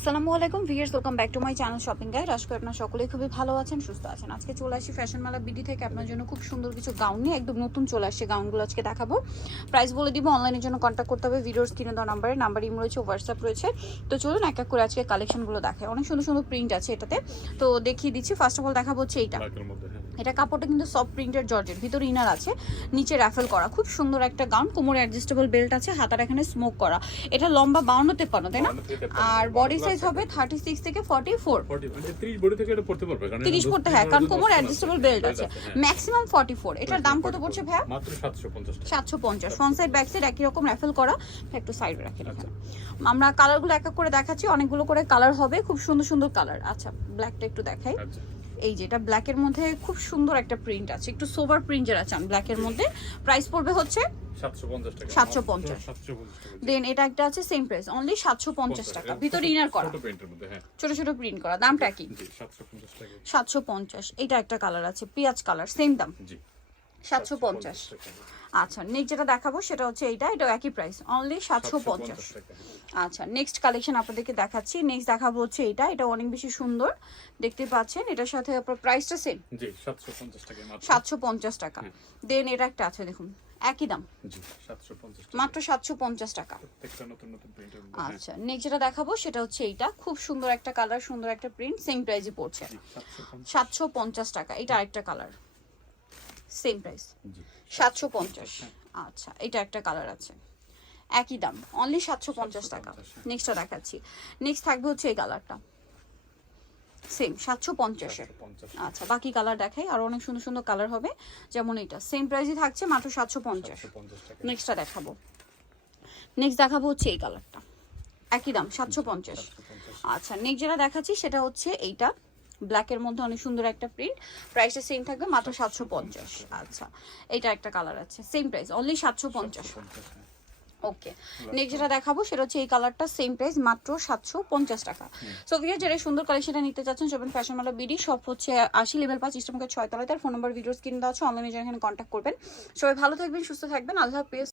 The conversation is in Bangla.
আসসালামু আলাইকুম viewers welcome back to my channel shopping guide আশা করি আপনারা সকলেই খুবই ভালো আছেন সুস্থ আছেন। আজকে চলে আসি ফ্যাশন মেলা বিডি থেকে। আপনার জন্য খুব সুন্দর কিছু গাউন নিয়ে একদম নতুন চলে আসছে গাউনগুলো আজকে দেখাবো। প্রাইস বলে দিব অনলাইনের জন্য কন্ট্যাক্ট করতে হবে। ভিডিওর স্ক্রিনে দেওয়া নাম্বারে নাম্বার ইম রয়েছে হোয়াটসঅ্যাপ রয়েছে। তো চলুন এক এক করে আজকে কালেকশনগুলো দেখায় অনেক সুন্দর সুন্দর প্রিন্ট আছে এটাতে। তো দেখিয়ে দিচ্ছি। ফার্স্ট অফ অল দেখাবো হচ্ছে এইটা। হ্যাঁ। এটা কাপড়টা কিন্তু সফট প্রিন্টের জর্জের ভিতরে ইনার আছে নিচে র্যাফেল করা। খুব সুন্দর একটা গাউন কোমরে অ্যাডজাস্টেবল বেল্ট আছে হাতার এখানে স্মোক করা। এটা লম্বা বাউন্ন তেপান্ন তাই না? 52 থেকে 53 আর বডি সাইজ হবে থার্টি সিক্স থেকে ফর্টি ফোর 40 মানে 30 বডি থেকে এটা পড়তে পারবে কারণ তিরিশ এটা পড়তে হয় হ্যাঁ কারণ কোমর অ্যাডজাস্টেবল বেল্ট আছে। ম্যাক্সিমাম ফর্টি ফোর এটার দাম কত পড়ছে ভাই মাত্র 750 টাকা। সাতশো পঞ্চাশ ফ্রন্ট সাইড ব্যাক সাইড একই রকম র্যাফেল করা। একটু সাইড রাখেন আমরা কালারগুলো এক এক করে দেখাচ্ছি অনেকগুলো করে কালার হবে খুব সুন্দর সুন্দর কালার আচ্ছা ব্ল্যাকটা একটু দেখাই। আচ্ছা। এই যে এটা ব্ল্যাকের মধ্যে খুব সুন্দর একটা প্রিন্ট আছে। একটু সোভার প্রিন্ট যারা চান ব্ল্যাকের মধ্যে। প্রাইস পড়বে হচ্ছে 750 টাকা। 750 750 টাকা। দেন এটা একটা আছে সেম প্রাইস অনলি সাতশো পঞ্চাশ টাকা। ভিতরে ইনার করা। ছোট প্রিন্টের হ্যাঁ। ছোট প্রিন্ট করা। দামটা কি? জি 750 টাকা। সাতশো পঞ্চাশ। এটা একটা কালার আছে পেঁয়াজ কালার সেম দাম। সাতশো পঞ্চাশ। আচ্ছা নেক্সট যেটা দেখাবো সেটা হচ্ছে এইটা এটা একই প্রাইস অনলি সাতশো পঞ্চাশ আচ্ছা নেক্সট কালেকশন আপনাদেরকে দেখাচ্ছি। নেক্সট দেখাবো হচ্ছে এটা এটা অনেক বেশি সুন্দর দেখতে পাচ্ছেন এটার সাথে আপনার প্রাইসটা সেম জি 750 টাকা মাত্র। সাতশো পঞ্চাশ টাকা। দেন এটা একটা আছে দেখুন একই দাম। জি 750 টাকা। মাত্র সাতশো পঞ্চাশ টাকা। আচ্ছা নেক্সট যেটা দেখাবো সেটা হচ্ছে এইটা খুব সুন্দর একটা কালার সুন্দর একটা প্রিন্ট সেম প্রাইসে পড়ছে। সাতশো পঞ্চাশ। টাকা এটা আরেকটা কালার সেম প্রাইস সাতশো পঞ্চাশ। আচ্ছা এটা একটা কালার আছে। একই দাম অনলি সাতশো পঞ্চাশ টাকা। নেক্সটটা দেখাচ্ছি। নেক্সট থাকবে হচ্ছে এই কালারটা সেম সাতশো পঞ্চাশের আচ্ছা বাকি কালার দেখাই। আর অনেক সুন্দর সুন্দর কালার হবে। যেমন এটা। সেম প্রাইসই থাকছে মাত্র সাতশো পঞ্চাশ। নেক্সটটা দেখাবো। নেক্সট দেখাবো হচ্ছে এই কালারটা একই দাম সাতশো পঞ্চাশ। আচ্ছা নেক্সট যেটা দেখাচ্ছি সেটা হচ্ছে এইটা। ব্ল্যাকের মধ্যে অনেক সুন্দর একটা প্রিন্ট প্রাইসটা সেম থাকবে মাত্র সাতশো পঞ্চাশ। আচ্ছা এটা একটা কালার আছে সেম প্রাইস অনলি সাতশো পঞ্চাশ। 750। ওকে নেক্সট যেটা দেখাবো সেটা হচ্ছে এই কালারটা সেম প্রাইস মাত্র সাতশো পঞ্চাশ টাকা। সো ভিয়ার যারা সুন্দর কালেকশনটা নিতে চাচ্ছেন সবেন ফ্যাশন মালা বিডি সব হচ্ছে আশি লেভেল পাঁচ ইস্টমকে ছয় তলায়। তার ফোন নাম্বার ভিডিওস কিনে দেওয়া আছে অনলাইনে যারা এখানে কন্ট্যাক্ট করবেন। সবাই ভালো থাকবেন সুস্থ থাকবেন। আল্লাহ হাফেজ।